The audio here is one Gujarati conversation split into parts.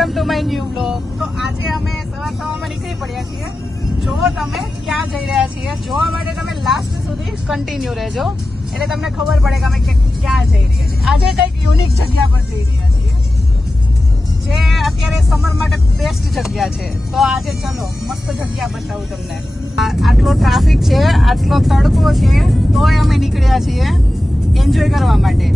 Welcome to my new blog. તો આજે અમે સવારમાં નીકળી પડ્યા છીએ. જો તમે ક્યાં જઈ રહ્યા છીએ જોવા માટે તમે લાસ્ટ સુધી કન્ટિન્યુ રહેજો, એટલે તમને ખબર પડે કે અમે ક્યાં જઈ રહ્યા છીએ. આજે કંઈક યુનિક જગ્યા પર જઈ રહ્યા છીએ, જે અત્યારે સમર માટે બેસ્ટ જગ્યા છે. તો આજે ચલો મસ્ત જગ્યા બતાવું તમને. આટલો ટ્રાફિક છે, આટલો તડકો છે, તોય અમે નીકળ્યા છીએ એન્જોય કરવા માટે.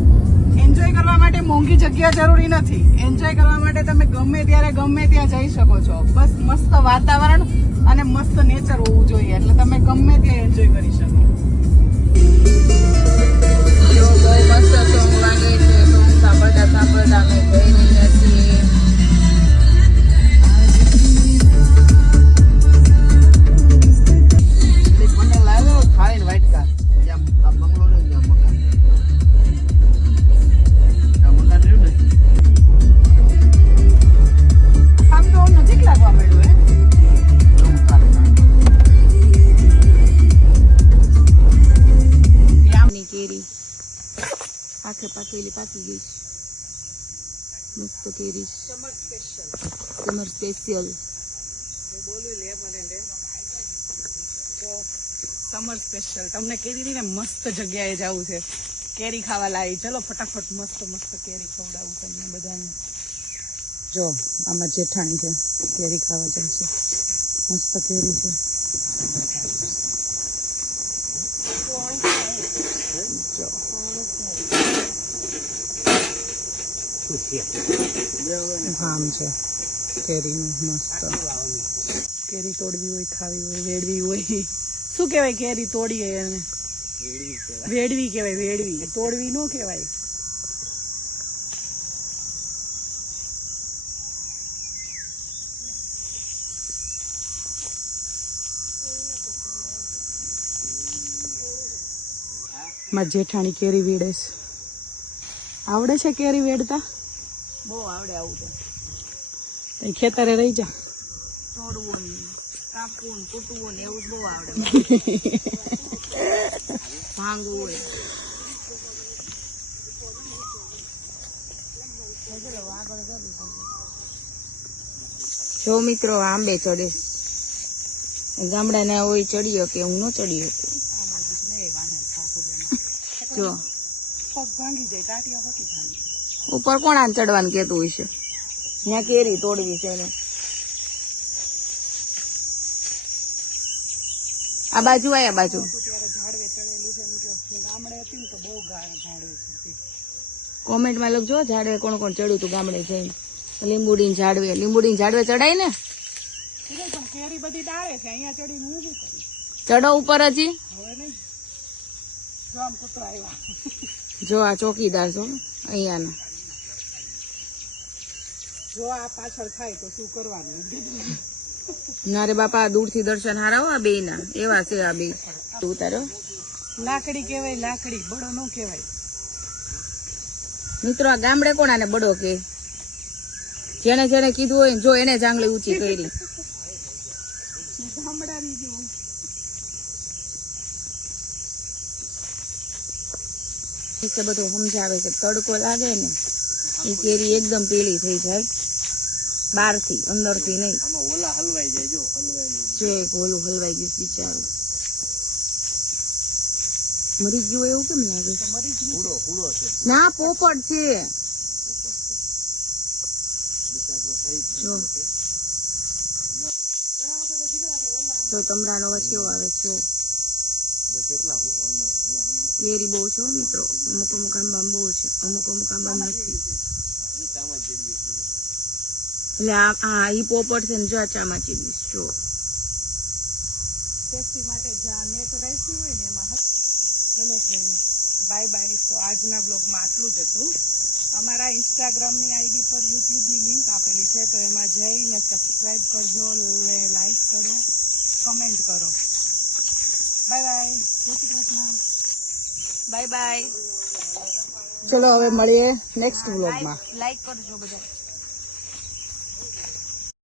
એન્જોય કરવા માટે મોંઘી જગ્યા જરૂરી નથી. એન્જોય કરવા માટે તમે ગમે ત્યારે ગમે ત્યાં જઈ શકો છો. બસ મસ્ત વાતાવરણ અને મસ્ત નેચર હોવું જોઈએ, એટલે તમે ગમે ત્યાં એન્જોય કરી શકો. જો બહુ મસ્ત સોંગ લાગે છે. સોંગ સાંભળતા સાંભળતા અમે જઈ રહ્યા છીએ. મને લાવ્યો ખાઈને વ્હાઈટ કાર બંગલો ને મકાન નજીક લાગવા માંડ્યું. કેરી આખે પાકેલી પાકી ગઈ. મસ્ત કેરી સમર સ્પેશિયલ. સમર સ્પેશિયલ તમને કેરી ને મસ્ત જગ્યાએ જવું છે, કેરી ખાવા લાવી. ચલો ફટાફટ મસ્ત મસ્ત કેરી ખવડાવું તમને બધાને. જો આમાં જેઠાણી છે, કેરી ખાવા જાય છે. મસ્ત કેરી છે. આમ છે કેરીનું મસ્ત. કેરી તોડવી હોય, ખાવી હોય, વેડવી હોય. શું કેવાય કેરી તોડી એને? વેડવી કેવાય. વેડવી, તોડવી નો કેવાય. મારી જેઠાણી કેરી વેડે છે. આવડે છે કેરી વેડતા? બહુ આવડે. આવું તો ખેતરે રહી જા. તોડવું ને કાપવું ને કૂટવું ને એવું જ બહુ આવડે. ભાંગવું હોય. જો મિત્રો આંબે ચડે. ગામડાના હોય ચડ્યો કે હું ન ચડ્યો. જો પગ ભાંગી જાય, ટાટિયા હોકી ભાંગી. ઉપર કોણ આને ચડવાનું કેતું હોય છે? ત્યાં કેરી તોડવી છે ને. આ બાજુ આ બાજુ ઝાડવે ચડેલું છે. ગામડે હતી ને તો બહુ ઝાડવે છે. કોમેન્ટમાં લખજો ઝાડવે કોણ કોણ ચડ્યું તું ગામડે જઈને. લીંબુડી ઝાડવે ચડાય ને. પણ કેરી બધી ડાળે છે, અહીંયા ચડીને હું શું કરું? ચડો ઉપર હજી. હવે નહીં. જો આમ કૂતરા આવ્યા. જો આ ચોકીદાર છો અહીંયાના. જો આ પાછળ થાય તો શું કરવાનું? ના રે બાપા, દૂરથી દર્શન હારાવો આ બે ના. એવા છે આ બે. ઉતારો. લાકડી કેવાય, લાકડી. બડો નો કેવાય. મિત્રો આ ગામડે કોણ આને બડો કે? જેને જેને કીધું હોય જો એને જાંગલી ઊંચી કરી. ગામડાની જેવું. બધું સમજાવે છે. તડકો લાગે ને એ કેરી એકદમ પીળી થઈ જાય બહાર થી, અંદર થી નહીં. જો એક ઓલું હલવાઈ ગયું બિચારું. મરી ગયું એવું કેમ લાગે? ના, પોપટ છે. જો તમરાનો અવાજ કેવો આવે છે? કેરી બહુ છે મિત્રો. અમુક અમુક આંબા બહુ છે, અમુક અમુક આંબા નથી. એટલે હા ઈ પોપટ છે ને જો ચામાચી બીસ. જો સેફટી માટે જ્યાં નેટ રાખી હોય ને એમાં. ચલો ફ્રેન્ડ, બાય બાય. તો આજના બ્લોગમાં આટલું જ હતું. અમારા ઇન્સ્ટાગ્રામની આઈડી પર યુટ્યુબની લિંક આપેલી છે, તો એમાં જઈને સબસ્ક્રાઈબ કરજો, લાઈક કરો, કમેન્ટ કરો. Bye bye. જય શ્રી કૃષ્ણ. Bye bye. ચલો હવે મળીએ નેક્સ્ટ વ્લોગમાં. લાઈક કરજો બધા.